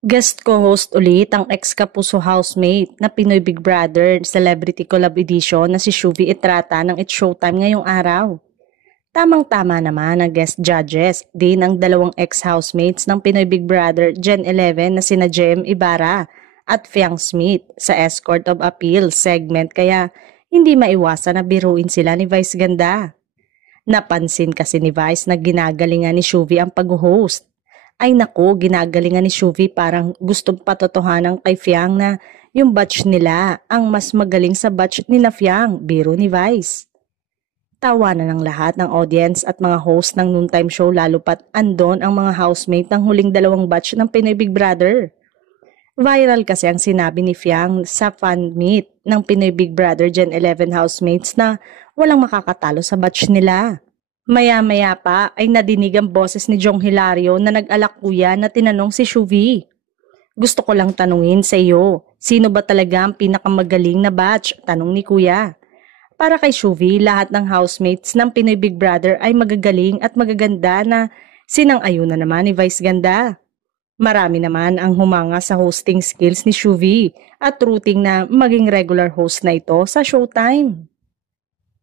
Guest co-host ulit ang ex-Kapuso housemate na Pinoy Big Brother Celebrity Collab Edition na si Shuvi Itrata ng It's Showtime ngayong araw. Tamang-tama naman ang guest judges din ang dalawang ex-housemates ng Pinoy Big Brother Gen 11 na sina Jem Ibarra at Fiang Smith sa Escort of Appeal segment kaya hindi maiwasan na biruin sila ni Vice Ganda. Napansin kasi ni Vice na ginagalingan ni Shuvi ang pag-host. Ay naku, ginagalingan ni Shuvi parang gustong patotohanan kay Fiang na yung batch nila ang mas magaling sa batch nila Fiang, biro ni Vice. Tawa na ng lahat ng audience at mga host ng noontime show lalo pat andon ang mga housemate ng huling dalawang batch ng Pinoy Big Brother. Viral kasi ang sinabi ni Fiang sa fan meet ng Pinoy Big Brother Gen 11 housemates na walang makakatalo sa batch nila. Maya-maya pa ay nadinig ang boses ni Jong Hilario na nag-alak kuya na tinanong si Shuvi. Gusto ko lang tanungin sa iyo, sino ba talaga ang pinakamagaling na batch? Tanong ni kuya. Para kay Shuvi, lahat ng housemates ng Pinoy Big Brother ay magagaling at magaganda na sinang-ayuna naman ni Vice Ganda. Marami naman ang humanga sa hosting skills ni Shuvi at rooting na maging regular host na ito sa Showtime.